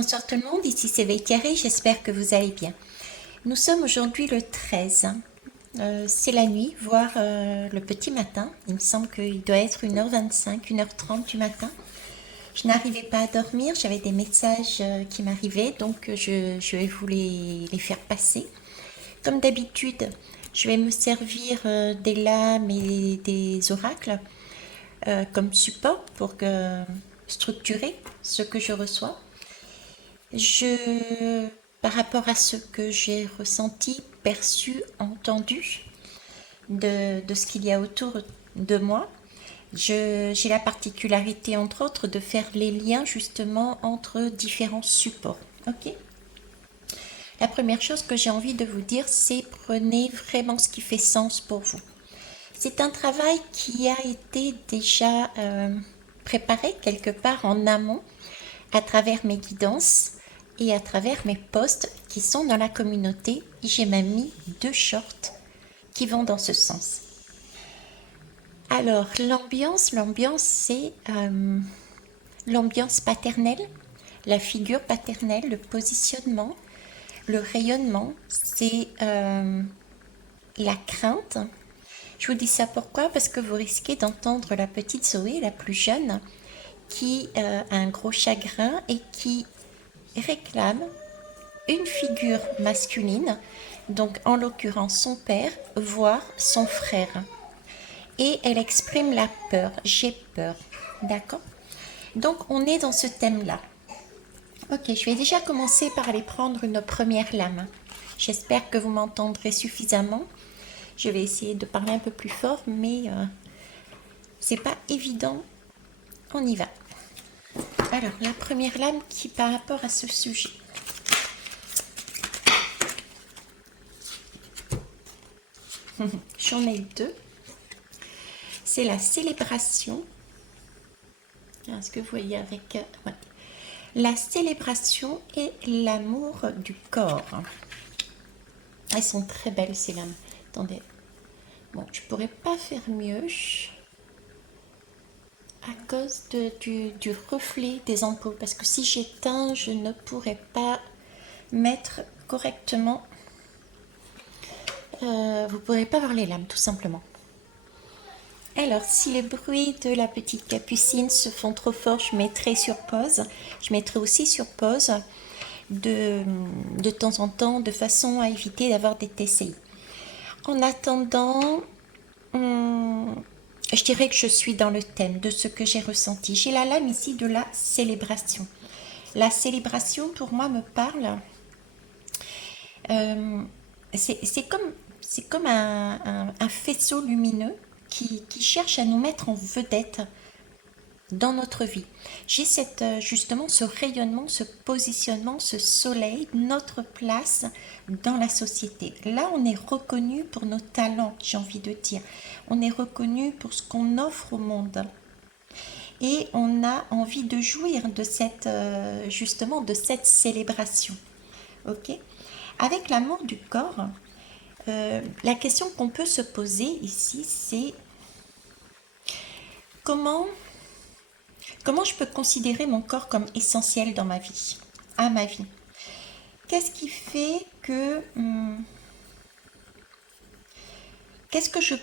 Bonsoir tout le monde, ici c'est Vécaré, j'espère que vous allez bien. Nous sommes aujourd'hui le 13, c'est la nuit, voire le petit matin. Il me semble qu'il doit être 1h25, 1h30 du matin. Je n'arrivais pas à dormir, j'avais des messages qui m'arrivaient, donc je vais vous les faire passer. Comme d'habitude, je vais me servir des lames et des oracles comme support pour structurer ce que je reçois. Par rapport à ce que j'ai ressenti, perçu, entendu de ce qu'il y a autour de moi, j'ai la particularité, entre autres, de faire les liens justement entre différents supports. Ok. La première chose que j'ai envie de vous dire, c'est prenez vraiment ce qui fait sens pour vous. C'est un travail qui a été déjà préparé quelque part en amont à travers mes guidances et à travers mes posts qui sont dans la communauté. J'ai même mis 2 shorts qui vont dans ce sens. Alors, l'ambiance, c'est l'ambiance paternelle, la figure paternelle, le positionnement, le rayonnement, c'est la crainte. Je vous dis ça pourquoi? Parce que vous risquez d'entendre la petite Zoé, la plus jeune, qui a un gros chagrin et qui réclame une figure masculine, donc en l'occurrence son père, voire son frère. Et elle exprime la peur, j'ai peur, d'accord? Donc on est dans ce thème-là. Ok, je vais déjà commencer par aller prendre une première lame. J'espère que vous m'entendrez suffisamment. Je vais essayer de parler un peu plus fort, mais c'est pas évident. On y va. Alors, la première lame qui par rapport à ce sujet. J'en ai 2. C'est la célébration. Est-ce que vous voyez avec... ouais. La célébration et l'amour du corps. Elles sont très belles ces lames. Attendez. Bon, je pourrais pas faire mieux à cause du reflet des ampoules. Parce que si j'éteins, je ne pourrais pas mettre correctement. Vous ne pourrez pas voir les lames, tout simplement. Alors, si les bruits de la petite capucine se font trop forts, je mettrai sur pause. Je mettrai aussi sur pause de temps en temps, de façon à éviter d'avoir des TCI. En attendant, je dirais que je suis dans le thème de ce que j'ai ressenti. J'ai la lame ici de la célébration. La célébration, pour moi, me parle... c'est comme un faisceau lumineux qui cherche à nous mettre en vedette dans notre vie. J'ai justement ce rayonnement, ce positionnement, ce soleil, notre place dans la société. Là, on est reconnu pour nos talents, j'ai envie de dire. On est reconnu pour ce qu'on offre au monde. Et on a envie de jouir de justement de cette célébration. Ok ? Avec l'amour du corps, la question qu'on peut se poser ici, c'est comment je peux considérer mon corps comme essentiel dans ma vie, à ma vie. Qu'est-ce qui fait que... qu'est-ce que je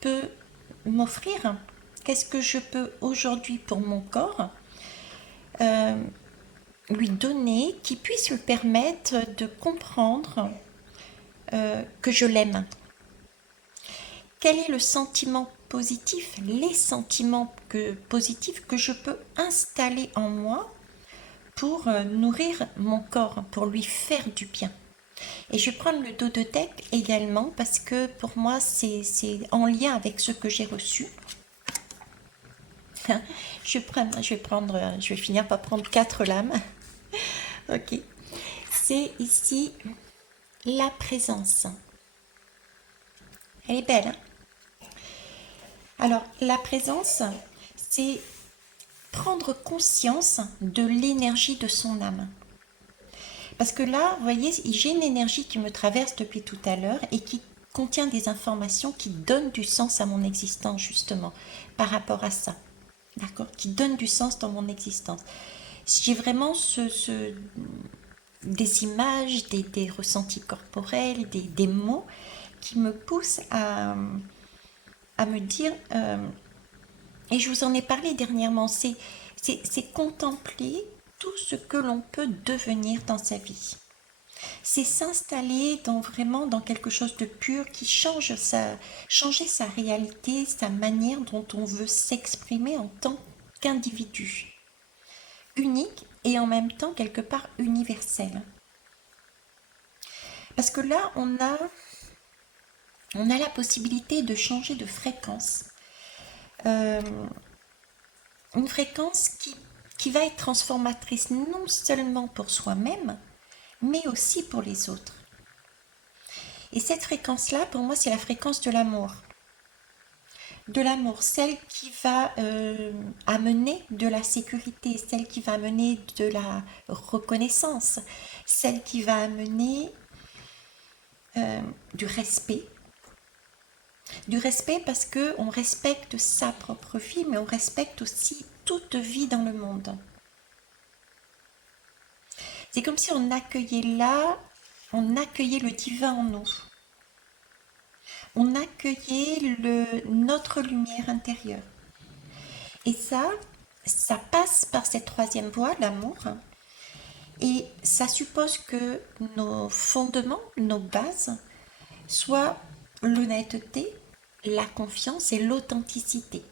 peux m'offrir? Qu'est-ce que je peux aujourd'hui pour mon corps lui donner, qui puisse lui permettre de comprendre que je l'aime? Quel est le sentiment positif, les sentiments positifs que je peux installer en moi pour nourrir mon corps, pour lui faire du bien? Et je vais prendre le dos de deck également parce que pour moi c'est en lien avec ce que j'ai reçu. Je vais finir par prendre 4 lames. Ok. C'est ici la présence. Elle est belle, hein? Alors, la présence, c'est prendre conscience de l'énergie de son âme. Parce que là, vous voyez, j'ai une énergie qui me traverse depuis tout à l'heure et qui contient des informations qui donnent du sens à mon existence, justement, par rapport à ça. D'accord? Qui donnent du sens dans mon existence. J'ai vraiment des images, des ressentis corporels, des mots qui me poussent à me dire, et je vous en ai parlé dernièrement, c'est contempler tout ce que l'on peut devenir dans sa vie. C'est s'installer vraiment dans quelque chose de pur qui changer sa réalité, sa manière dont on veut s'exprimer en tant qu'individu. Unique et en même temps quelque part universel. Parce que là, on a la possibilité de changer de fréquence. Euh, une fréquence qui va être transformatrice non seulement pour soi-même, mais aussi pour les autres. Et cette fréquence-là, pour moi, c'est la fréquence de l'amour. De l'amour, celle qui va amener de la sécurité, celle qui va amener de la reconnaissance, celle qui va amener du respect. Du respect parce qu'on respecte sa propre vie, mais on respecte aussi toute vie dans le monde. C'est comme si on accueillait le divin en nous. On accueillait notre lumière intérieure. Et ça passe par cette troisième voie, l'amour. Et ça suppose que nos fondements, nos bases, soient l'honnêteté, la confiance et l'authenticité,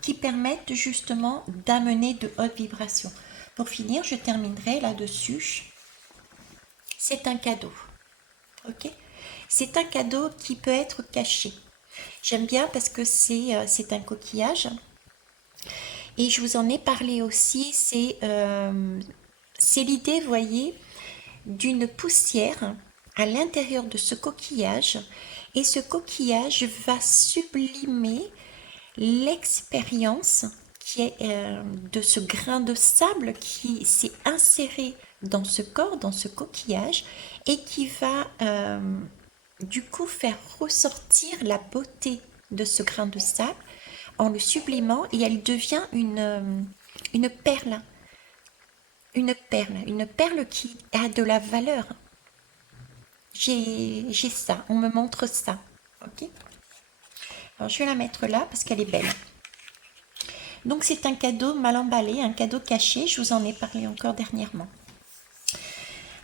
qui permettent justement d'amener de hautes vibrations. Pour finir, je terminerai là-dessus. C'est un cadeau. Ok ? C'est un cadeau qui peut être caché. J'aime bien parce que c'est un coquillage. Et je vous en ai parlé aussi. C'est l'idée, vous voyez, d'une poussière à l'intérieur de ce coquillage. Et ce coquillage va sublimer l'expérience qui est de ce grain de sable qui s'est inséré dans ce corps, dans ce coquillage, et qui va du coup faire ressortir la beauté de ce grain de sable en le sublimant, et elle devient une perle. Une perle qui a de la valeur. J'ai ça, on me montre ça. Ok ? Alors je vais la mettre là parce qu'elle est belle. Donc c'est un cadeau mal emballé, un cadeau caché, je vous en ai parlé encore dernièrement.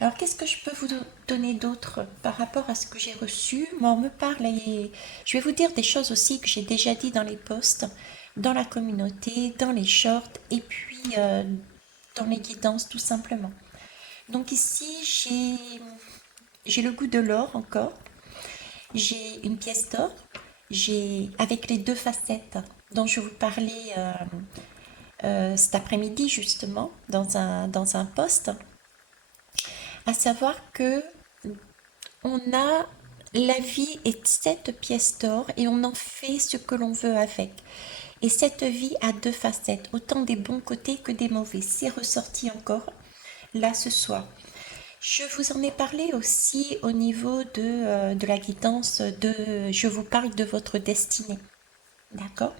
Alors qu'est-ce que je peux vous donner d'autre par rapport à ce que j'ai reçu? Moi on me parle et je vais vous dire des choses aussi que j'ai déjà dit dans les posts, dans la communauté, dans les shorts et puis dans les guidances tout simplement. Donc ici j'ai le goût de l'or encore, j'ai une pièce d'or, j'ai avec les deux facettes dont je vous parlais cet après-midi justement dans un post, à savoir que on a la vie est cette pièce d'or et on en fait ce que l'on veut avec. Et cette vie a deux facettes, autant des bons côtés que des mauvais. C'est ressorti encore là ce soir. Je vous en ai parlé aussi au niveau de la guidance je vous parle de votre destinée. D'accord ?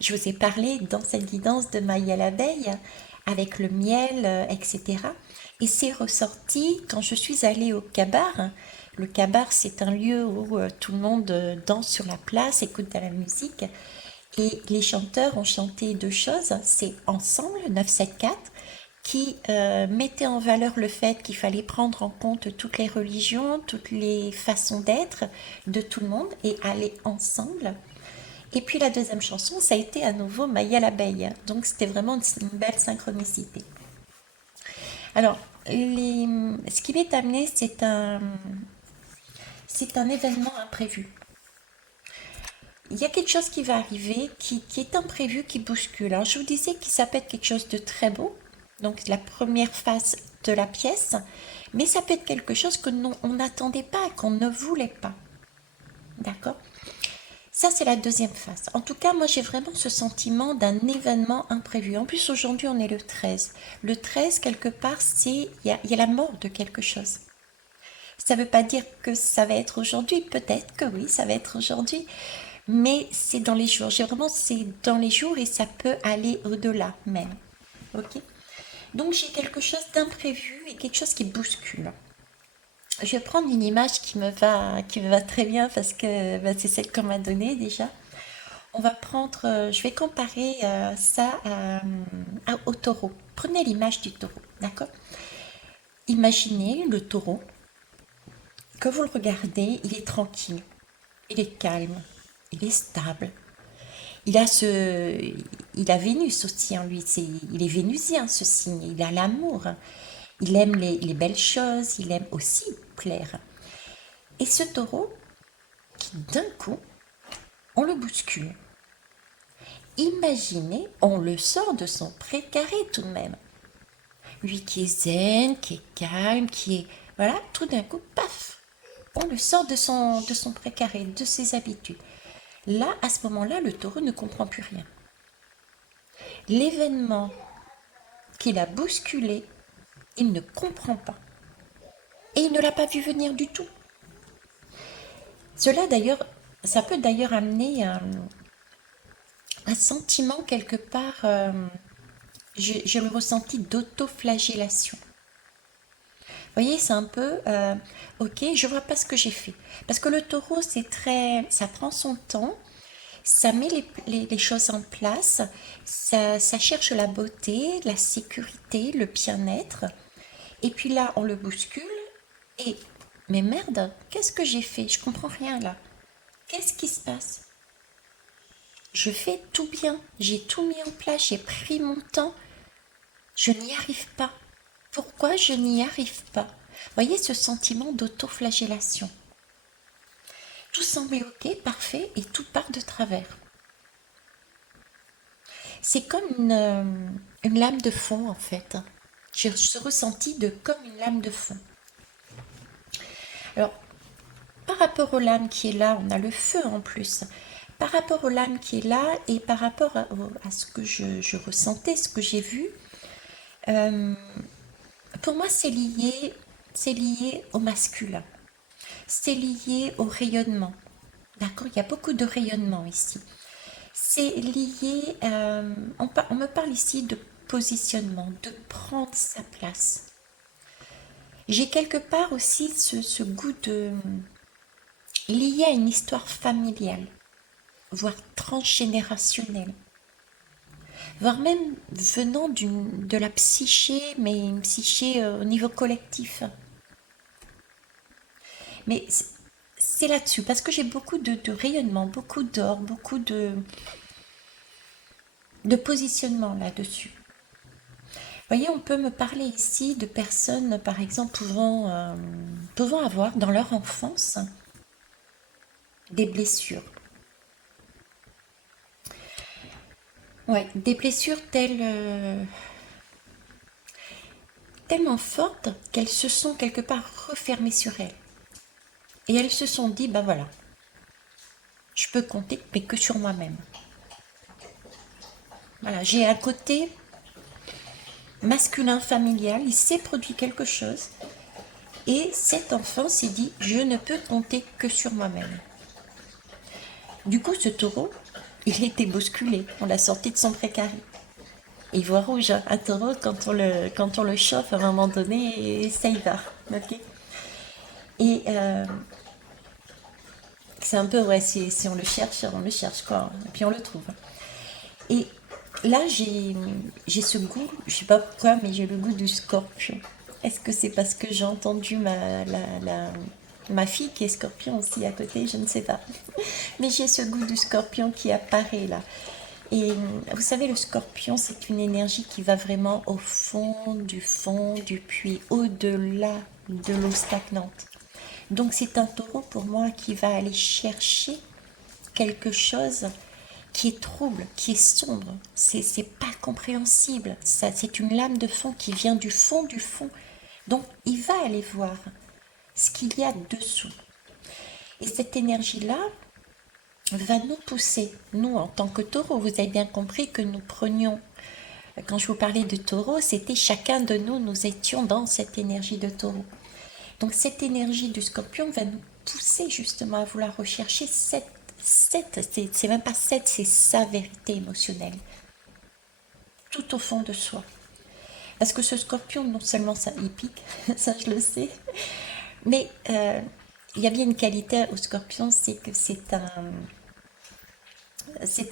Je vous ai parlé dans cette guidance de Maya l'abeille avec le miel, etc. Et c'est ressorti quand je suis allée au Kabar. Le Kabar, c'est un lieu où tout le monde danse sur la place, écoute de la musique. Et les chanteurs ont chanté deux choses. C'est Ensemble, 974, qui mettait en valeur le fait qu'il fallait prendre en compte toutes les religions, toutes les façons d'être de tout le monde et aller ensemble. Et puis la deuxième chanson, ça a été à nouveau Maya l'abeille. Donc c'était vraiment une belle synchronicité. Alors, ce qui m'est amené, c'est un événement imprévu. Il y a quelque chose qui va arriver, qui est imprévu, qui bouscule. Alors, je vous disais que ça peut être quelque chose de très beau, donc la première phase de la pièce, mais ça peut être quelque chose que on n'attendait pas, qu'on ne voulait pas. D'accord ? Ça, c'est la deuxième phase. En tout cas, moi, j'ai vraiment ce sentiment d'un événement imprévu. En plus, aujourd'hui, on est le 13. Le 13, quelque part, il y a la mort de quelque chose. Ça ne veut pas dire que ça va être aujourd'hui. Peut-être que oui, ça va être aujourd'hui. Mais c'est dans les jours. C'est dans les jours et ça peut aller au-delà même. Ok? Donc j'ai quelque chose d'imprévu et quelque chose qui bouscule. Je vais prendre une image qui me va très bien parce que bah, c'est celle qu'on m'a donnée déjà. On va prendre, je vais comparer ça au taureau. Prenez l'image du taureau, d'accord? Imaginez le taureau, que vous le regardez, il est tranquille, il est calme, il est stable. Il a il a Vénus aussi en lui, il est vénusien ce signe, il a l'amour, il aime les belles choses, il aime aussi plaire. Et ce taureau, qui d'un coup, on le bouscule. Imaginez, on le sort de son précaré tout de même. Lui qui est zen, qui est calme, qui est... Voilà, tout d'un coup, paf, on le sort de son précaré, de ses habitudes. Là, à ce moment-là, le taureau ne comprend plus rien. L'événement qu'il a bousculé, il ne comprend pas. Et il ne l'a pas vu venir du tout. Cela d'ailleurs, ça peut d'ailleurs amener un sentiment quelque part, je le ressentis d'autoflagellation. Vous voyez, c'est un peu, ok, je vois pas ce que j'ai fait. Parce que le taureau, c'est très, ça prend son temps, ça met les choses en place, ça cherche la beauté, la sécurité, le bien-être. Et puis là, on le bouscule et, mais merde, qu'est-ce que j'ai fait? Je comprends rien là. Qu'est-ce qui se passe? Je fais tout bien, j'ai tout mis en place, j'ai pris mon temps, je n'y arrive pas. Pourquoi je n'y arrive pas? Voyez ce sentiment d'autoflagellation. Tout semble ok, parfait, et tout part de travers. C'est comme une lame de fond en fait. J'ai ce ressenti de comme une lame de fond. Alors, par rapport aux lames qui est là, on a le feu en plus. Par rapport aux lames qui est là et par rapport à ce que je ressentais, ce que j'ai vu, euh, pour moi c'est lié au masculin. C'est lié au rayonnement. D'accord? Il y a beaucoup de rayonnement ici. C'est lié, on me parle ici de positionnement, de prendre sa place. J'ai quelque part aussi ce goût de lié à une histoire familiale, voire transgénérationnelle, voire même venant de la psyché, mais une psyché au niveau collectif. Mais c'est là-dessus, parce que j'ai beaucoup de rayonnement, beaucoup d'or, beaucoup de positionnement là-dessus. Vous voyez, on peut me parler ici de personnes, par exemple, pouvant avoir dans leur enfance des blessures. Ouais, des blessures tellement fortes qu'elles se sont quelque part refermées sur elles. Et elles se sont dit, bah voilà, je peux compter, mais que sur moi-même. Voilà, j'ai un côté masculin familial, il s'est produit quelque chose, et cet enfant s'est dit, je ne peux compter que sur moi-même. Du coup, ce taureau, il a été bousculé, on l'a sorti de son précaré. Il voit rouge, hein. Un taureau, quand on le chauffe, à un moment donné, ça y va. Ok. Et c'est un peu, ouais, si on le cherche, quoi. Et puis on le trouve. Et là, j'ai ce goût, je sais pas pourquoi, mais j'ai le goût du scorpion. Est-ce que c'est parce que j'ai entendu ma fille qui est scorpion aussi à côté? Je ne sais pas. Mais j'ai ce goût du scorpion qui apparaît là. Et vous savez, le scorpion, c'est une énergie qui va vraiment au fond du puits, au-delà de l'eau stagnante. Donc c'est un taureau pour moi qui va aller chercher quelque chose qui est trouble, qui est sombre. C'est pas compréhensible. Ça, c'est une lame de fond qui vient du fond du fond. Donc il va aller voir ce qu'il y a dessous. Et cette énergie-là, va nous pousser, nous en tant que taureau. Vous avez bien compris que nous prenions, quand je vous parlais de taureau, c'était chacun de nous, nous étions dans cette énergie de taureau. Donc cette énergie du scorpion va nous pousser justement à vouloir rechercher c'est même pas c'est sa vérité émotionnelle, tout au fond de soi. Parce que ce scorpion, non seulement ça il pique, ça je le sais, mais il y a bien une qualité au scorpion, c'est que c'est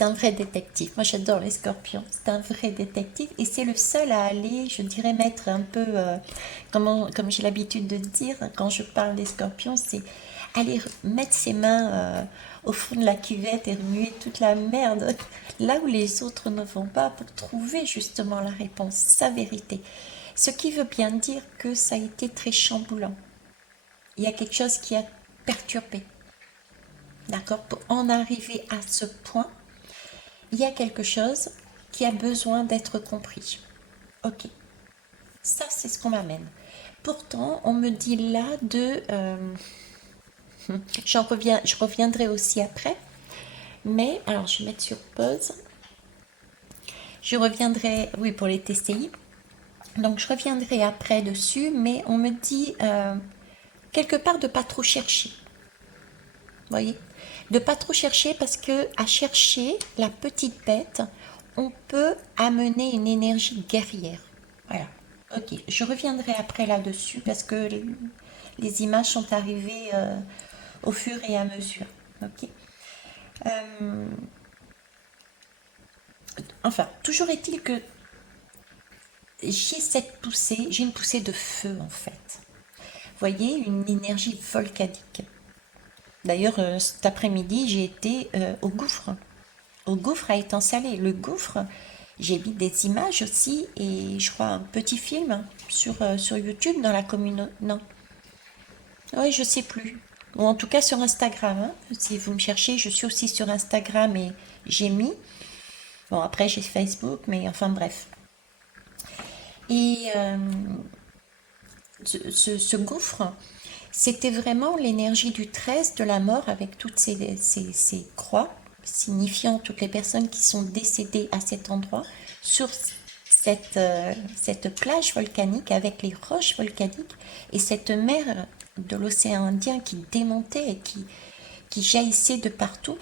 un vrai détective. Moi, j'adore les scorpions. C'est un vrai détective et c'est le seul à aller, je dirais, mettre un peu, comme j'ai l'habitude de dire quand je parle des scorpions, c'est aller mettre ses mains au fond de la cuvette et remuer toute la merde là où les autres ne vont pas pour trouver justement la réponse, sa vérité. Ce qui veut bien dire que ça a été très chamboulant. Il y a quelque chose qui a perturbé. D'accord? Pour en arriver à ce point, il y a quelque chose qui a besoin d'être compris. Ok, ça c'est ce qu'on m'amène. Pourtant, on me dit là de... je reviendrai aussi après. Mais, alors je vais mettre sur pause. Je reviendrai, oui, pour les TCI. Donc je reviendrai après dessus, mais on me dit quelque part de pas trop chercher. Vous voyez? De pas trop chercher parce que à chercher la petite bête, on peut amener une énergie guerrière. Voilà. Ok, je reviendrai après là-dessus parce que les images sont arrivées au fur et à mesure. Ok. Euh, enfin, toujours est-il que j'ai une poussée de feu en fait. Vous voyez, une énergie volcanique. D'ailleurs, cet après-midi, j'ai été au gouffre à Étang-Salé. Le gouffre, j'ai mis des images aussi et je crois un petit film sur YouTube dans la commune. Non, oui, je sais plus. Ou en tout cas sur Instagram, hein. Si vous me cherchez, je suis aussi sur Instagram et j'ai mis. Bon, après j'ai Facebook, mais enfin bref. Et ce gouffre, c'était vraiment l'énergie du 13 de la mort avec toutes ces croix signifiant toutes les personnes qui sont décédées à cet endroit sur cette plage volcanique avec les roches volcaniques et cette mer de l'océan Indien qui démontait et qui jaillissait de partout.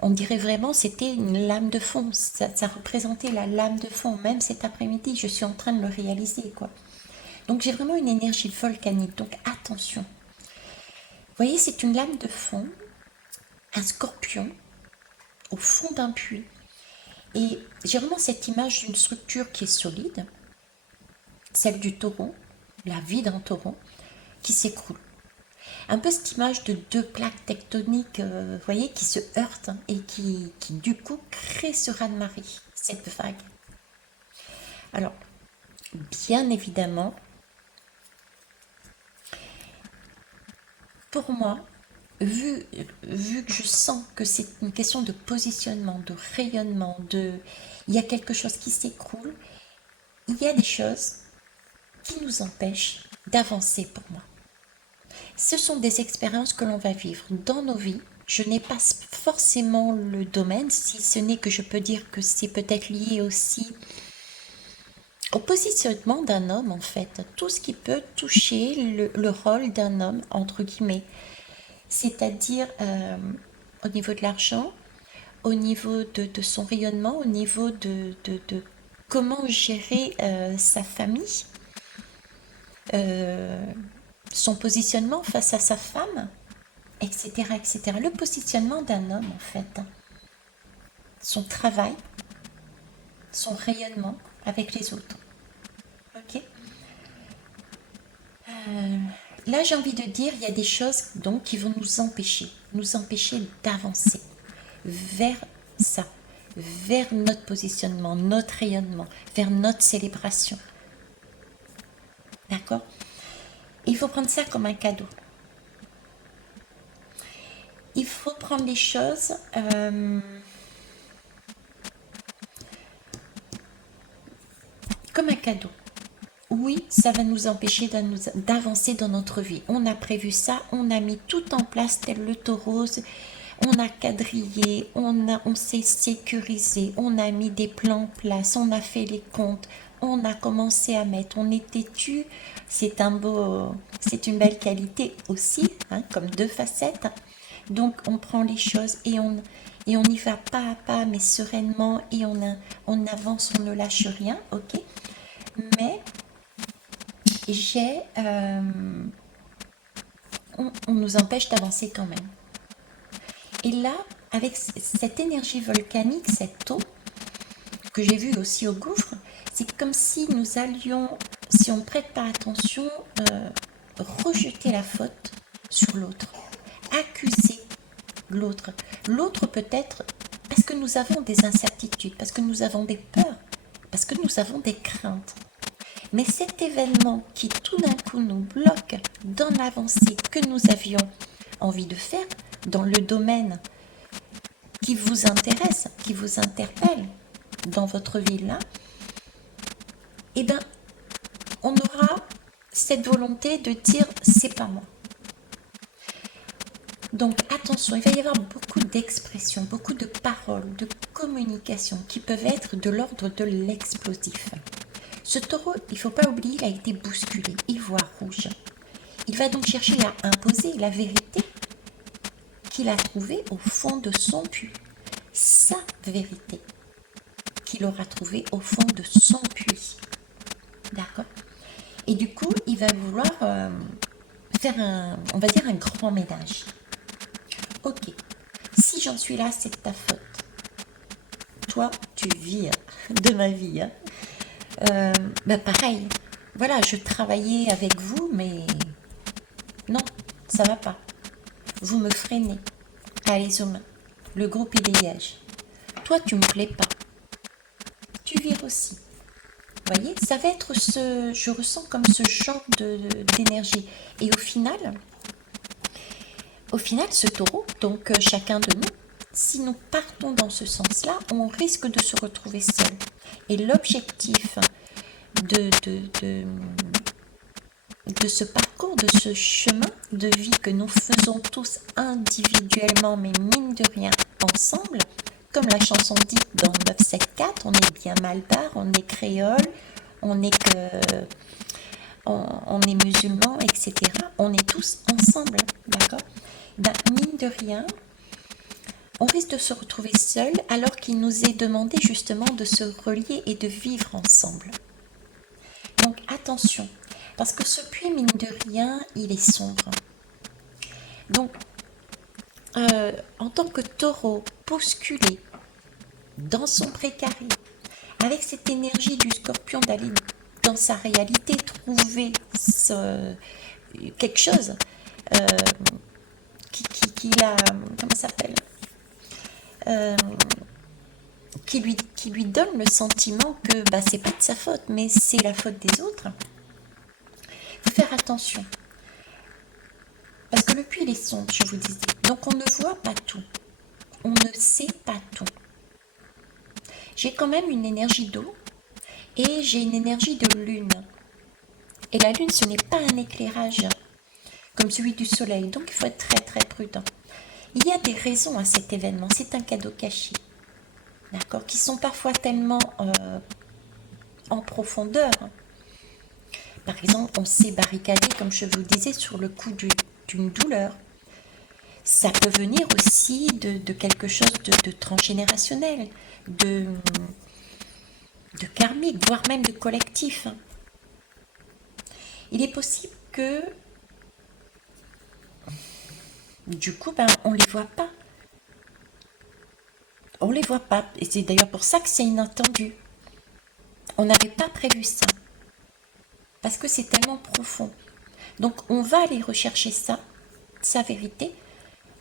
On dirait vraiment c'était une lame de fond, ça représentait la lame de fond. Même cet après-midi, je suis en train de le réaliser, quoi. Donc j'ai vraiment une énergie volcanique, donc attention. Vous voyez, c'est une lame de fond, un scorpion au fond d'un puits. Et j'ai vraiment cette image d'une structure qui est solide, celle du taureau, la vie d'un taureau, qui s'écroule. Un peu cette image de deux plaques tectoniques, vous voyez, qui se heurtent et qui du coup créent ce raz-de-marée, cette vague. Alors, bien évidemment, pour moi, vu, vu que je sens que c'est une question de positionnement, de rayonnement, il y a quelque chose qui s'écroule, il y a des choses qui nous empêchent d'avancer pour moi. Ce sont des expériences que l'on va vivre dans nos vies. Je n'ai pas forcément le domaine, si ce n'est que je peux dire que c'est peut-être lié aussi au positionnement d'un homme en fait. Tout ce qui peut toucher le rôle d'un homme, entre guillemets. C'est-à-dire au niveau de l'argent, au niveau de son rayonnement, au niveau de comment gérer sa famille, son positionnement face à sa femme, etc., etc. Le positionnement d'un homme, en fait. Son travail, son rayonnement avec les autres. Ok. Là, j'ai envie de dire, il y a des choses donc qui vont nous empêcher d'avancer vers ça, vers notre positionnement, notre rayonnement, vers notre célébration. D'accord? Il faut prendre ça comme un cadeau. Il faut prendre les choses comme un cadeau. Oui, ça va nous empêcher d'avancer dans notre vie. On a prévu ça, on a mis tout en place tel le taureau, on a quadrillé, on s'est sécurisé, on a mis des plans en place, on a fait les comptes, on a commencé à mettre, on est têtu. C'est une belle qualité aussi, hein, comme deux facettes. Donc on prend les choses et on y va pas à pas, mais sereinement et on avance, on ne lâche rien, ok. mais on nous empêche d'avancer quand même. Et là, avec cette énergie volcanique, cette eau, que j'ai vue aussi au gouffre, c'est comme si nous allions, si on ne prête pas attention, rejeter la faute sur l'autre, accuser l'autre. L'autre peut-être parce que nous avons des incertitudes, parce que nous avons des peurs, parce que nous avons des craintes. Mais cet événement qui tout d'un coup nous bloque dans l'avancée que nous avions envie de faire, dans le domaine qui vous intéresse, qui vous interpelle dans votre vie là, eh bien, on aura cette volonté de dire c'est pas moi. Donc attention, il va y avoir beaucoup d'expressions, beaucoup de paroles, de communications qui peuvent être de l'ordre de l'explosif. Ce taureau, il ne faut pas oublier, il a été bousculé, il voit rouge. Il va donc chercher à imposer la vérité qu'il a trouvée au fond de son puits. Sa vérité qu'il aura trouvée au fond de son puits. D'accord? Et du coup, il va vouloir faire on va dire un grand ménage. Ok, si j'en suis là, c'est de ta faute. Toi, tu vires de ma vie. Hein. Pareil, voilà, je travaillais avec vous, mais non, ça va pas. Vous me freinez. Allez, zoom. Le groupe, il dégage. Toi, tu me plais pas. Tu vires aussi. Vous voyez, ça va être je ressens comme ce genre d'énergie. Et au final, ce taureau, donc chacun de nous, si nous partons dans ce sens-là, on risque de se retrouver seul. Et l'objectif de ce parcours, de ce chemin de vie que nous faisons tous individuellement, mais mine de rien ensemble, comme la chanson dit dans 974, on est bien malbar, on est créole, on est musulman, etc. On est tous ensemble, d'accord? Mine de rien, on risque de se retrouver seul alors qu'il nous est demandé justement de se relier et de vivre ensemble. Donc attention, parce que ce puits, mine de rien, il est sombre. Donc, en tant que taureau bousculé dans son précaré, avec cette énergie du scorpion d'aller dans sa réalité, trouver quelque chose qui la... Comment ça s'appelle qui lui donne le sentiment que c'est pas de sa faute, mais c'est la faute des autres. Il faut faire attention. Parce que le puits, il est sombre, je vous disais. Donc on ne voit pas tout. On ne sait pas tout. J'ai quand même une énergie d'eau et j'ai une énergie de lune. Et la lune, ce n'est pas un éclairage comme celui du soleil. Donc il faut être très très prudent. Il y a des raisons à cet événement. C'est un cadeau caché. D'accord, qui sont parfois tellement en profondeur. Par exemple, on s'est barricadé, comme je vous disais, sur le coup d'une douleur. Ça peut venir aussi de quelque chose de transgénérationnel, de karmique, voire même de collectif. Il est possible que, du coup, on ne les voit pas. On ne les voit pas. Et c'est d'ailleurs pour ça que c'est inattendu. On n'avait pas prévu ça. Parce que c'est tellement profond. Donc, on va aller rechercher ça, sa vérité.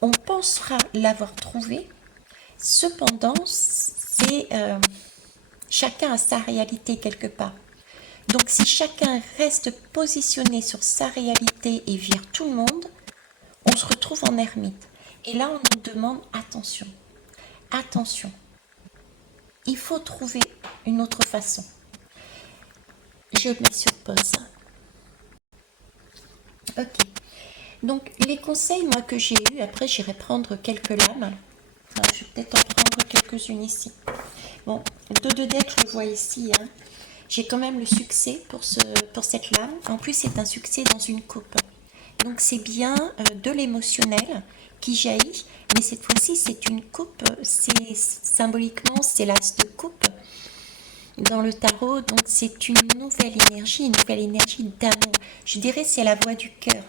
On pensera l'avoir trouvé. Cependant, c'est chacun a sa réalité quelque part. Donc, si chacun reste positionné sur sa réalité et vire tout le monde, on se retrouve en ermite. Et là, on nous demande attention. Attention. Il faut trouver une autre façon. Je mets sur pause. Ok. Donc, les conseils, moi, que j'ai eus, après, j'irai prendre quelques lames. Enfin, je vais peut-être en prendre quelques-unes ici. Bon, le 2 de dette, je le vois ici. Hein. J'ai quand même le succès pour cette lame. En plus, c'est un succès dans une coupe. Donc, c'est bien de l'émotionnel qui jaillit. Mais cette fois-ci, c'est une coupe. Symboliquement, c'est l'as de coupe. dans le tarot, donc c'est une nouvelle énergie d'amour. Je dirais c'est la voix du cœur.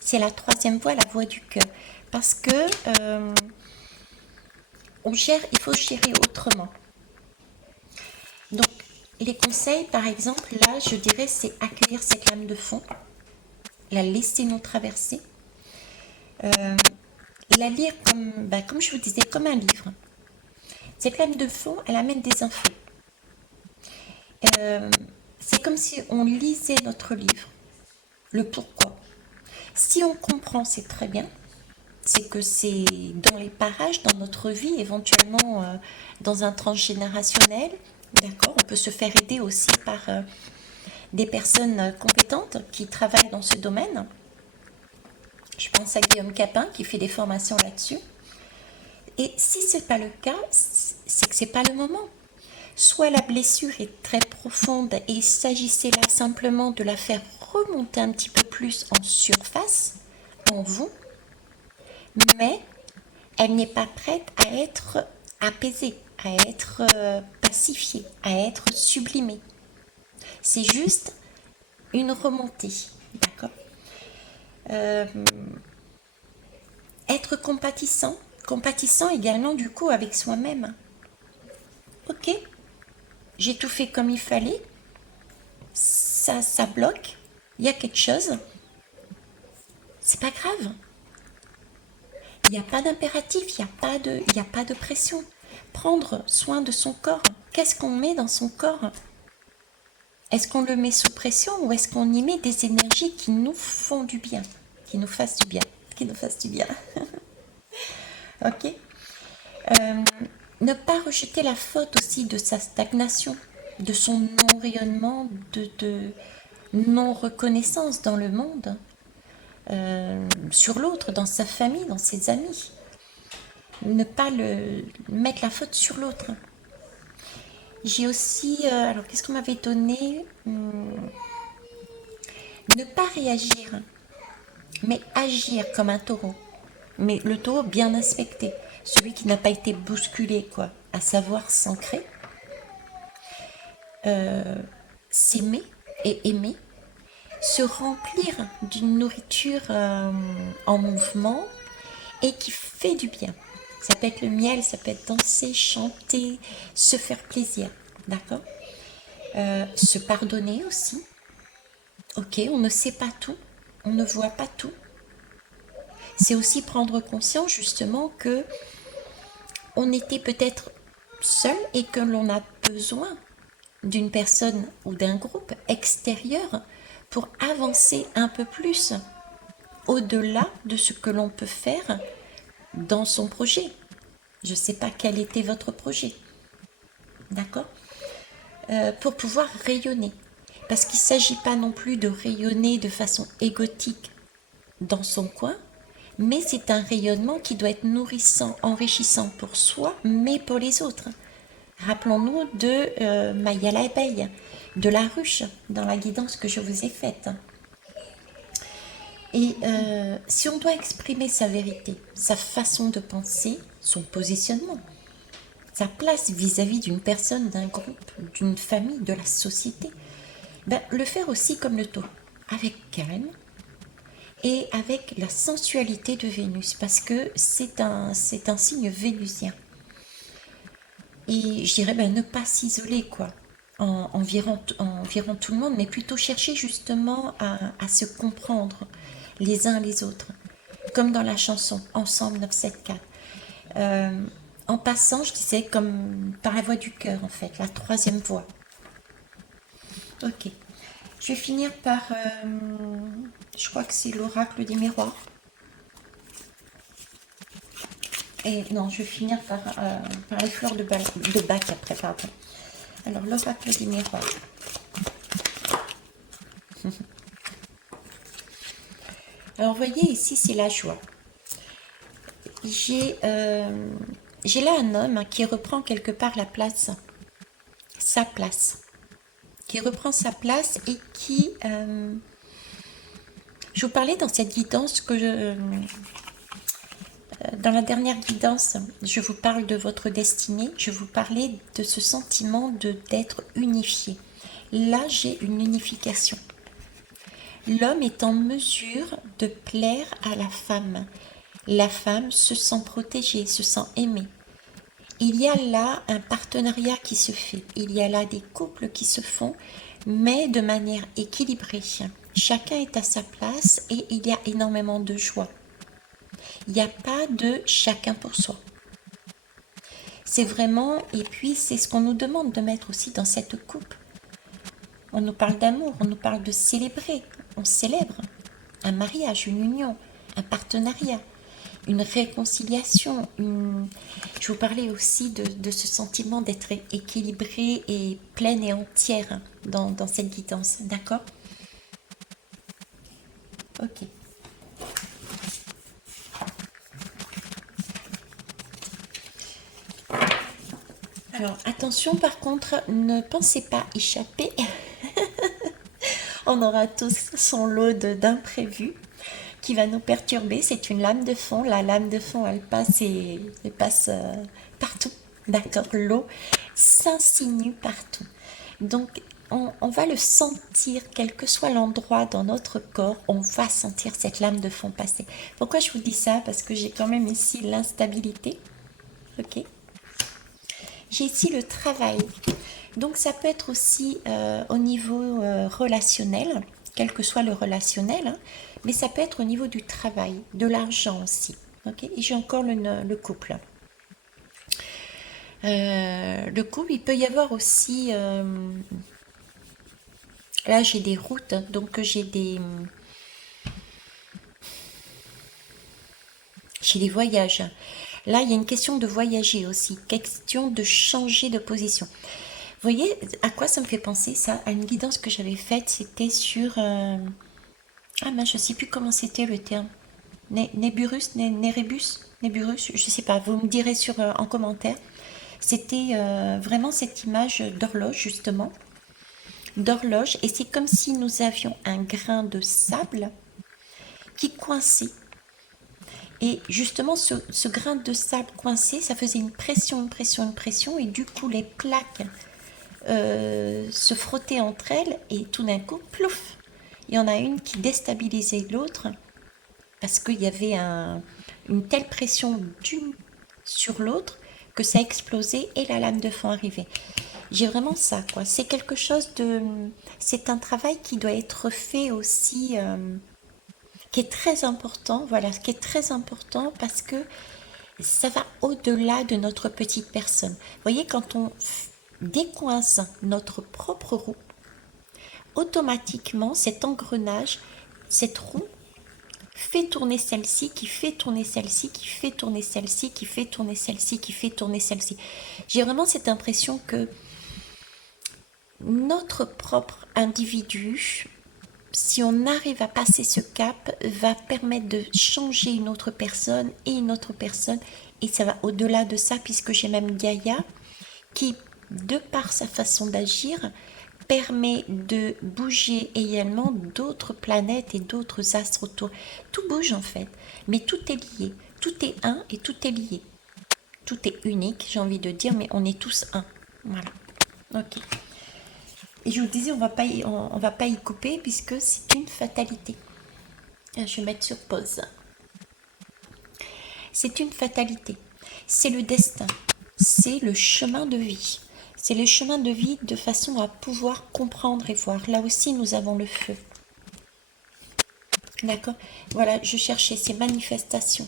C'est la troisième voix, la voix du cœur. Parce que il faut gérer autrement. Donc, les conseils, par exemple, là, je dirais, c'est accueillir cette lame de fond, la laisser nous traverser, la lire comme je vous disais, comme un livre. Cette lame de fond, elle amène des infos. C'est comme si on lisait notre livre, le pourquoi. Si on comprend, c'est très bien. C'est que c'est dans les parages, dans notre vie, éventuellement dans un transgénérationnel. D'accord, on peut se faire aider aussi par des personnes compétentes qui travaillent dans ce domaine. Je pense à Guillaume Capin qui fait des formations là-dessus. Et si ce n'est pas le cas, c'est que ce n'est pas le moment. Soit la blessure est très profonde et il s'agissait là simplement de la faire remonter un petit peu plus en surface, en vous, mais elle n'est pas prête à être apaisée, à être pacifiée, à être sublimée. C'est juste une remontée, d'accord. Être compatissant également du coup avec soi-même. Ok, j'ai tout fait comme il fallait, ça bloque, il y a quelque chose, c'est pas grave. Il n'y a pas d'impératif, il n'y a pas de pression. Prendre soin de son corps, qu'est-ce qu'on met dans son corps? Est-ce qu'on le met sous pression ou est-ce qu'on y met des énergies qui nous font du bien, qui nous fassent du bien, qui nous fassent du bien? Ok. Ne pas rejeter la faute aussi de sa stagnation, de son non-rayonnement, de non-reconnaissance dans le monde, sur l'autre, dans sa famille, dans ses amis. Ne pas mettre la faute sur l'autre. J'ai aussi, alors qu'est-ce qu'on m'avait donné? Ne pas réagir, mais agir comme un taureau. Mais le taureau bien inspecté, celui qui n'a pas été bousculé, quoi, à savoir s'ancrer, s'aimer et aimer, se remplir d'une nourriture en mouvement et qui fait du bien. Ça peut être le miel, ça peut être danser, chanter, se faire plaisir, d'accord. Se pardonner aussi. Ok, on ne sait pas tout, on ne voit pas tout. C'est aussi prendre conscience justement que on était peut-être seul et que l'on a besoin d'une personne ou d'un groupe extérieur pour avancer un peu plus au-delà de ce que l'on peut faire dans son projet. Je ne sais pas quel était votre projet, d'accord, pour pouvoir rayonner. Parce qu'il ne s'agit pas non plus de rayonner de façon égotique dans son coin, mais c'est un rayonnement qui doit être nourrissant, enrichissant pour soi, mais pour les autres. Rappelons-nous de Maya l'abeille, de la ruche, dans la guidance que je vous ai faite. Et si on doit exprimer sa vérité, sa façon de penser, son positionnement, sa place vis-à-vis d'une personne, d'un groupe, d'une famille, de la société, le faire aussi comme le taureau, avec calme et avec la sensualité de Vénus, parce que c'est un signe vénusien. Et je dirais ne pas s'isoler quoi, environ tout le monde, mais plutôt chercher justement à se comprendre les uns les autres, comme dans la chanson Ensemble 974. En passant, je disais, comme par la voix du cœur en fait, la troisième voix. Ok. Je vais finir par, je crois que c'est l'oracle des miroirs. Et non, je vais finir par les fleurs de bac après, pardon. Alors, l'oracle des miroirs. Alors, vous voyez, ici, c'est la joie. J'ai là un homme qui reprend quelque part sa place. Qui reprend sa place et qui... je vous parlais dans cette guidance que Dans la dernière guidance, je vous parle de votre destinée, je vous parlais de ce sentiment d'être unifié. Là, j'ai une unification. L'homme est en mesure de plaire à la femme. La femme se sent protégée, se sent aimée. Il y a là un partenariat qui se fait. Il y a là des couples qui se font, mais de manière équilibrée. Chacun est à sa place et il y a énormément de joie. Il n'y a pas de chacun pour soi. C'est vraiment, et puis c'est ce qu'on nous demande de mettre aussi dans cette coupe. On nous parle d'amour, on nous parle de célébrer. On célèbre un mariage, une union, un partenariat, une réconciliation. Je vous parlais aussi de ce sentiment d'être équilibrée et pleine et entière dans cette guidance. D'accord? Ok. Alors attention par contre, ne pensez pas échapper. On aura tous son lot d'imprévus qui va nous perturber. C'est une lame de fond. La lame de fond, elle passe partout. D'accord? L'eau s'insinue partout. Donc, on va le sentir, quel que soit l'endroit dans notre corps, on va sentir cette lame de fond passer. Pourquoi je vous dis ça? Parce que j'ai quand même ici l'instabilité. Ok? J'ai ici le travail. Donc ça peut être aussi au niveau relationnel, quel que soit le relationnel, hein, mais ça peut être au niveau du travail, de l'argent aussi. Okay, et j'ai encore le couple. Le couple, il peut y avoir aussi... là, j'ai des routes, donc j'ai des voyages. Là, il y a une question de voyager aussi, question de changer de position. Vous voyez à quoi ça me fait penser ça? À une guidance que j'avais faite, c'était sur... ah mince, je ne sais plus comment c'était le terme. Néburus, Nérebus, Néburus, je ne sais pas, vous me direz en commentaire. C'était vraiment cette image d'horloge justement. D'horloge, et c'est comme si nous avions un grain de sable qui coinçait. Et justement, ce grain de sable coincé, ça faisait une pression, une pression, une pression, et du coup, les plaques se frottaient entre elles, et tout d'un coup, plouf, il y en a une qui déstabilisait l'autre, parce qu'il y avait une telle pression d'une sur l'autre que ça explosait et la lame de fond arrivait. J'ai vraiment ça, quoi. C'est quelque chose de... C'est un travail qui doit être fait aussi... qui est très important, voilà, qui est très important parce que ça va au-delà de notre petite personne. Vous voyez, quand on décoince notre propre roue, automatiquement, cet engrenage, cette roue, fait tourner celle-ci, qui fait tourner celle-ci, qui fait tourner celle-ci, qui fait tourner celle-ci, qui fait tourner celle-ci. J'ai vraiment cette impression que notre propre individu, si on arrive à passer ce cap, va permettre de changer une autre personne et une autre personne. Et ça va au-delà de ça, puisque j'ai même Gaïa qui, de par sa façon d'agir, permet de bouger également d'autres planètes et d'autres astres autour. Tout bouge en fait, mais tout est lié. Tout est un et tout est lié. Tout est unique, j'ai envie de dire, mais on est tous un. Voilà. Ok. Et je vous disais, on va pas y couper puisque c'est une fatalité. Je vais mettre sur pause. C'est une fatalité. C'est le destin. C'est le chemin de vie. C'est le chemin de vie de façon à pouvoir comprendre et voir. Là aussi, nous avons le feu. D'accord? Voilà, je cherchais ces manifestations.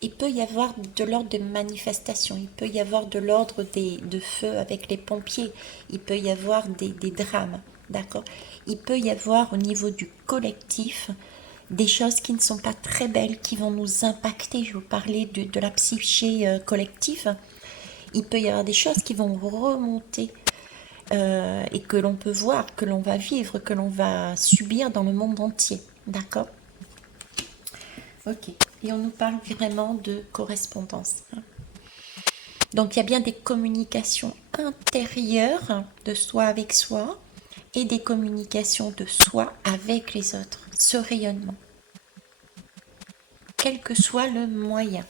Il peut y avoir de l'ordre de manifestations. Il peut y avoir de l'ordre de feu avec les pompiers. Il peut y avoir des drames. D'accord? Il peut y avoir au niveau du collectif des choses qui ne sont pas très belles, qui vont nous impacter. Je vous parlais de la psyché collective. Il peut y avoir des choses qui vont remonter et que l'on peut voir, que l'on va vivre, que l'on va subir dans le monde entier. D'accord? Ok. Et on nous parle vraiment de correspondance. Donc il y a bien des communications intérieures de soi avec soi et des communications de soi avec les autres. Ce rayonnement. Quel que soit le moyen.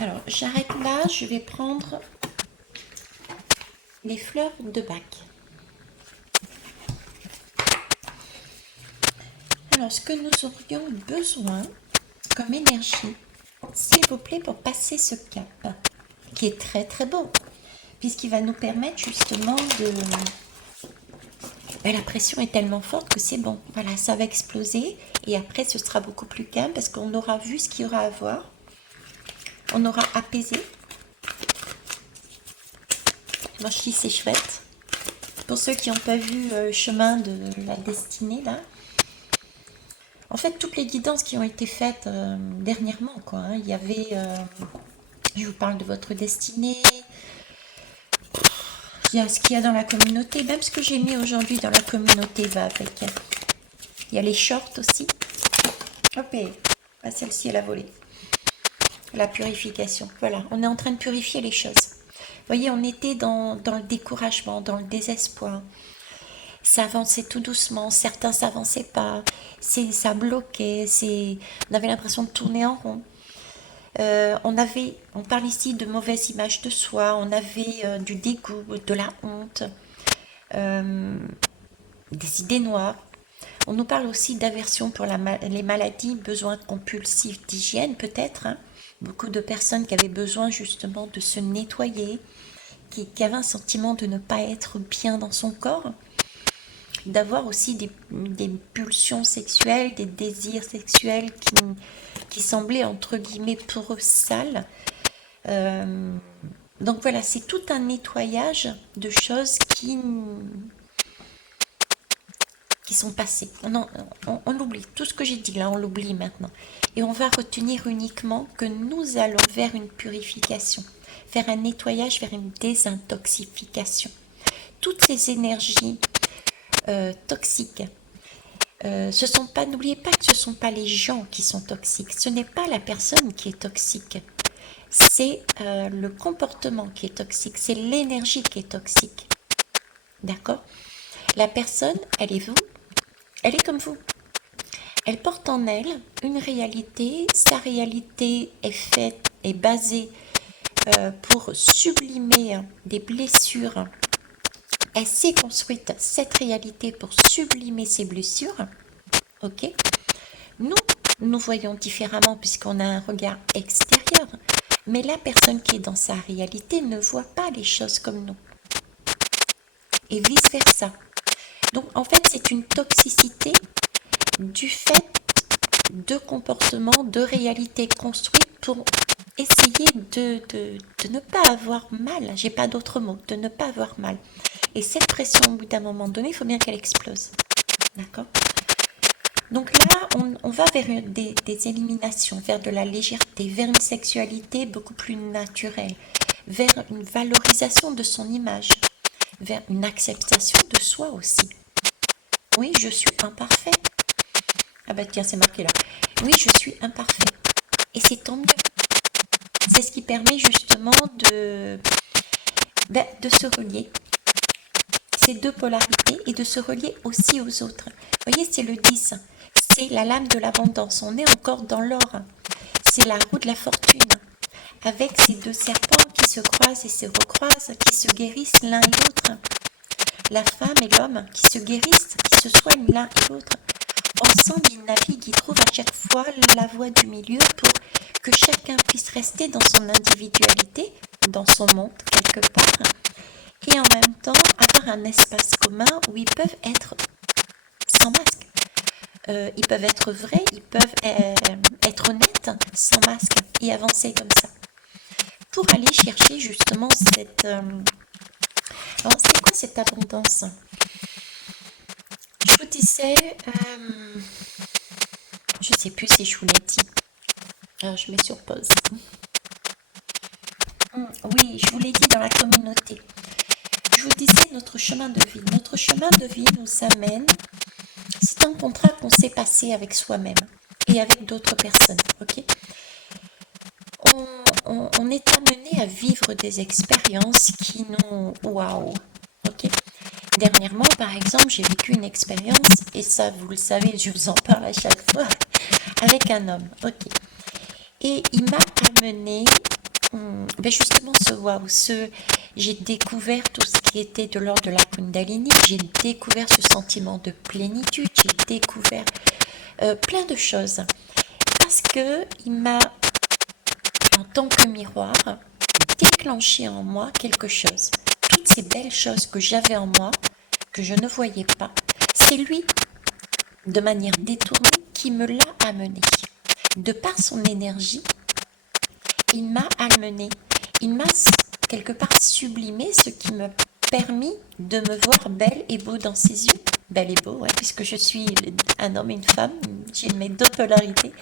Alors, j'arrête là, je vais prendre les fleurs de Bach. Alors, ce que nous aurions besoin comme énergie, s'il vous plaît, pour passer ce cap, qui est très très beau, puisqu'il va nous permettre justement de... la pression est tellement forte que c'est bon. Voilà, ça va exploser et après ce sera beaucoup plus calme parce qu'on aura vu ce qu'il y aura à voir. On aura apaisé. Moi je dis c'est chouette. Pour ceux qui n'ont pas vu Chemin de la destinée là, en fait toutes les guidances qui ont été faites dernièrement quoi. Hein, il y avait, je vous parle de votre destinée. Il y a ce qu'il y a dans la communauté, même ce que j'ai mis aujourd'hui dans la communauté va avec. Il y a les shorts aussi. Hop, ah, celle-ci elle a volé. La purification, voilà, on est en train de purifier les choses. Vous voyez, on était dans le découragement, dans le désespoir. Ça avançait tout doucement, certains s'avançaient pas, ça bloquait, on avait l'impression de tourner en rond. On parle ici de mauvaise image de soi, on avait du dégoût, de la honte, des idées noires. On nous parle aussi d'aversion pour les maladies, besoin compulsif d'hygiène peut-être. Hein. Beaucoup de personnes qui avaient besoin justement de se nettoyer, qui avaient un sentiment de ne pas être bien dans son corps, d'avoir aussi des pulsions sexuelles, des désirs sexuels qui semblaient entre guillemets pour eux sales. Donc voilà, c'est tout un nettoyage de choses qui sont passées. On l'oublie. Tout ce que j'ai dit là, on l'oublie maintenant. Et on va retenir uniquement que nous allons vers une purification, faire un nettoyage, vers une désintoxification. Toutes ces énergies toxiques, n'oubliez pas que ce ne sont pas les gens qui sont toxiques, ce n'est pas la personne qui est toxique, c'est le comportement qui est toxique, c'est l'énergie qui est toxique. D'accord? La personne, elle est vous, elle est comme vous. Elle porte en elle une réalité, sa réalité est basée pour sublimer des blessures. Elle s'est construite cette réalité pour sublimer ses blessures. Ok? Nous voyons différemment puisqu'on a un regard extérieur. Mais la personne qui est dans sa réalité ne voit pas les choses comme nous. Et vice-versa. Donc en fait, c'est une toxicité du fait de comportements, de réalités construites pour essayer de ne pas avoir mal. J'ai pas d'autre mot, de ne pas avoir mal. Et cette pression, au bout d'un moment donné, il faut bien qu'elle explose. D'accord? Donc là, on va vers des éliminations, vers de la légèreté, vers une sexualité beaucoup plus naturelle, vers une valorisation de son image, vers une acceptation de soi aussi. Oui, je suis imparfait. Ah bah tiens, c'est marqué là. Oui, je suis imparfait. Et c'est tant mieux. C'est ce qui permet justement de se relier. Ces deux polarités et de se relier aussi aux autres. Vous voyez, c'est le 10. C'est la lame de l'abondance. On est encore dans l'or. C'est la roue de la fortune. Avec ces deux serpents qui se croisent et se recroisent, qui se guérissent l'un et l'autre. La femme et l'homme qui se guérissent, qui se soignent l'un et l'autre. Ensemble, ils naviguent, ils trouvent à chaque fois la voie du milieu pour que chacun puisse rester dans son individualité, dans son monde quelque part, et en même temps avoir un espace commun où ils peuvent être sans masque. Ils peuvent être vrais, ils peuvent être honnêtes sans masque et avancer comme ça. Pour aller chercher justement cette... Alors, c'est quoi cette abondance? Je vous disais... je sais plus si je vous l'ai dit. Alors, je mets sur pause. Oui, je vous l'ai dit dans la communauté. Je vous disais notre chemin de vie. Notre chemin de vie nous amène... C'est un contrat qu'on s'est passé avec soi-même et avec d'autres personnes. Ok? On est amené à vivre des expériences qui nous... Waouh! Ok? Dernièrement, par exemple, j'ai vécu une expérience, et ça, vous le savez, je vous en parle à chaque fois, avec un homme. Ok? Et il m'a amené ben justement, j'ai découvert tout ce qui était de l'ordre de la Kundalini, j'ai découvert ce sentiment de plénitude, j'ai découvert plein de choses. Parce que il m'a, en tant que miroir, déclenché en moi quelque chose. Toutes ces belles choses que j'avais en moi, que je ne voyais pas, c'est lui, de manière détournée, qui me l'a amené. De par son énergie, il m'a amené, il m'a quelque part sublimé, ce qui m'a permis de me voir belle et beau dans ses yeux. Belle et beau, ouais, puisque je suis un homme et une femme, j'ai mes deux polarités.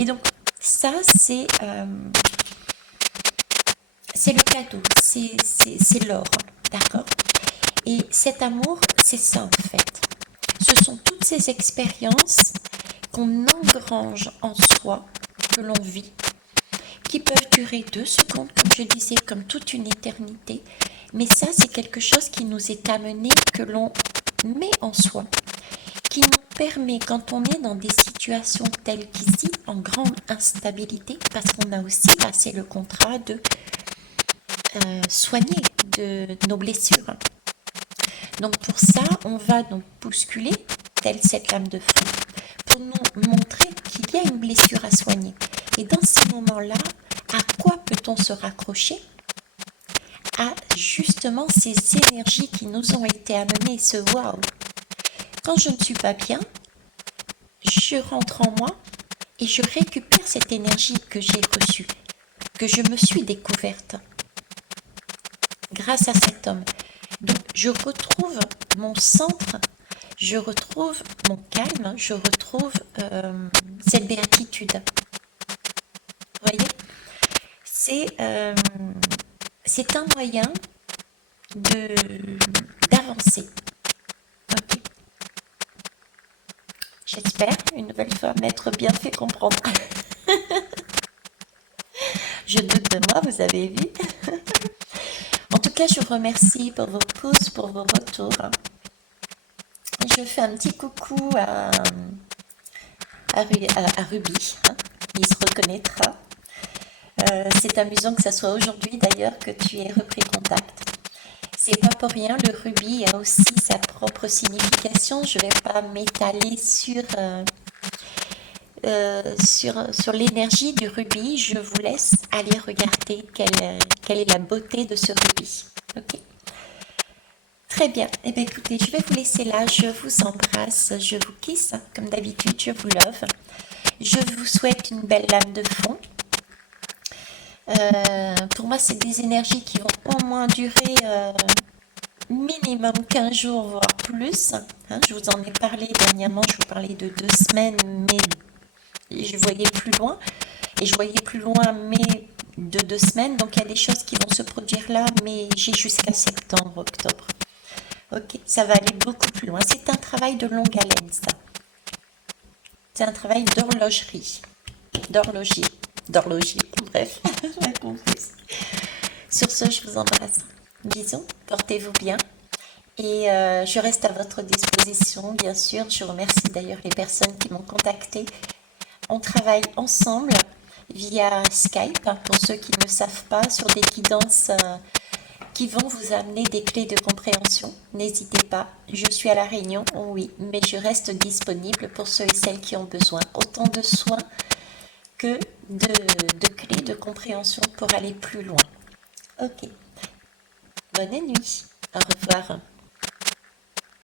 Et donc, ça, c'est le cadeau, c'est l'or, d'accord? Et cet amour, c'est ça en fait. Ce sont toutes ces expériences qu'on engrange en soi, que l'on vit, qui peuvent durer 2 secondes, comme je disais, comme toute une éternité. Mais ça, c'est quelque chose qui nous est amené, que l'on met en soi, qui nous permet, quand on est dans des situations telles qu'ici, en grande instabilité, parce qu'on a aussi passé le contrat de soigner de nos blessures. Donc pour ça, on va donc bousculer, telle cette lame de feu, pour nous montrer qu'il y a une blessure à soigner. Et dans ces moments-là, à quoi peut-on se raccrocher? À justement ces énergies qui nous ont été amenées, ce waouh. Quand je ne suis pas bien, je rentre en moi et je récupère cette énergie que j'ai reçue, que je me suis découverte grâce à cet homme. Donc je retrouve mon centre, je retrouve mon calme, je retrouve cette béatitude. Vous voyez, c'est un moyen d'avancer. Ok. J'espère une nouvelle fois m'être bien fait comprendre. Je doute de moi, vous avez vu. En tout cas, je vous remercie pour vos pouces, pour vos retours. Je fais un petit coucou à Ruby, hein. Il se reconnaîtra. C'est amusant que ça soit aujourd'hui d'ailleurs que tu aies repris contact. C'est pas pour rien, le rubis a aussi sa propre signification. Je vais pas m'étaler sur l'énergie du rubis. Je vous laisse aller regarder quelle est la beauté de ce rubis. Ok. Très bien. Eh bien, écoutez, je vais vous laisser là. Je vous embrasse, je vous kiss. Comme d'habitude, je vous love. Je vous souhaite une belle lame de fond. Pour moi, c'est des énergies qui vont au moins durer minimum 15 jours, voire plus. Hein, je vous en ai parlé dernièrement. Je vous parlais de 2 semaines, mais je voyais plus loin. Et je voyais plus loin, mais de 2 semaines. Donc, il y a des choses qui vont se produire là, mais j'ai jusqu'à septembre, octobre. Ok, ça va aller beaucoup plus loin. C'est un travail de longue haleine, ça. C'est un travail d'horlogerie. D'horloger. Bref, je vais confuse. Sur ce, je vous embrasse. Bisous, portez-vous bien. Et je reste à votre disposition, bien sûr. Je remercie d'ailleurs les personnes qui m'ont contacté. On travaille ensemble via Skype, pour ceux qui ne savent pas, sur des guidances qui vont vous amener des clés de compréhension. N'hésitez pas, je suis à La Réunion, oui, mais je reste disponible pour ceux et celles qui ont besoin, autant de soins que de clés de compréhension pour aller plus loin. Ok, bonne nuit, au revoir.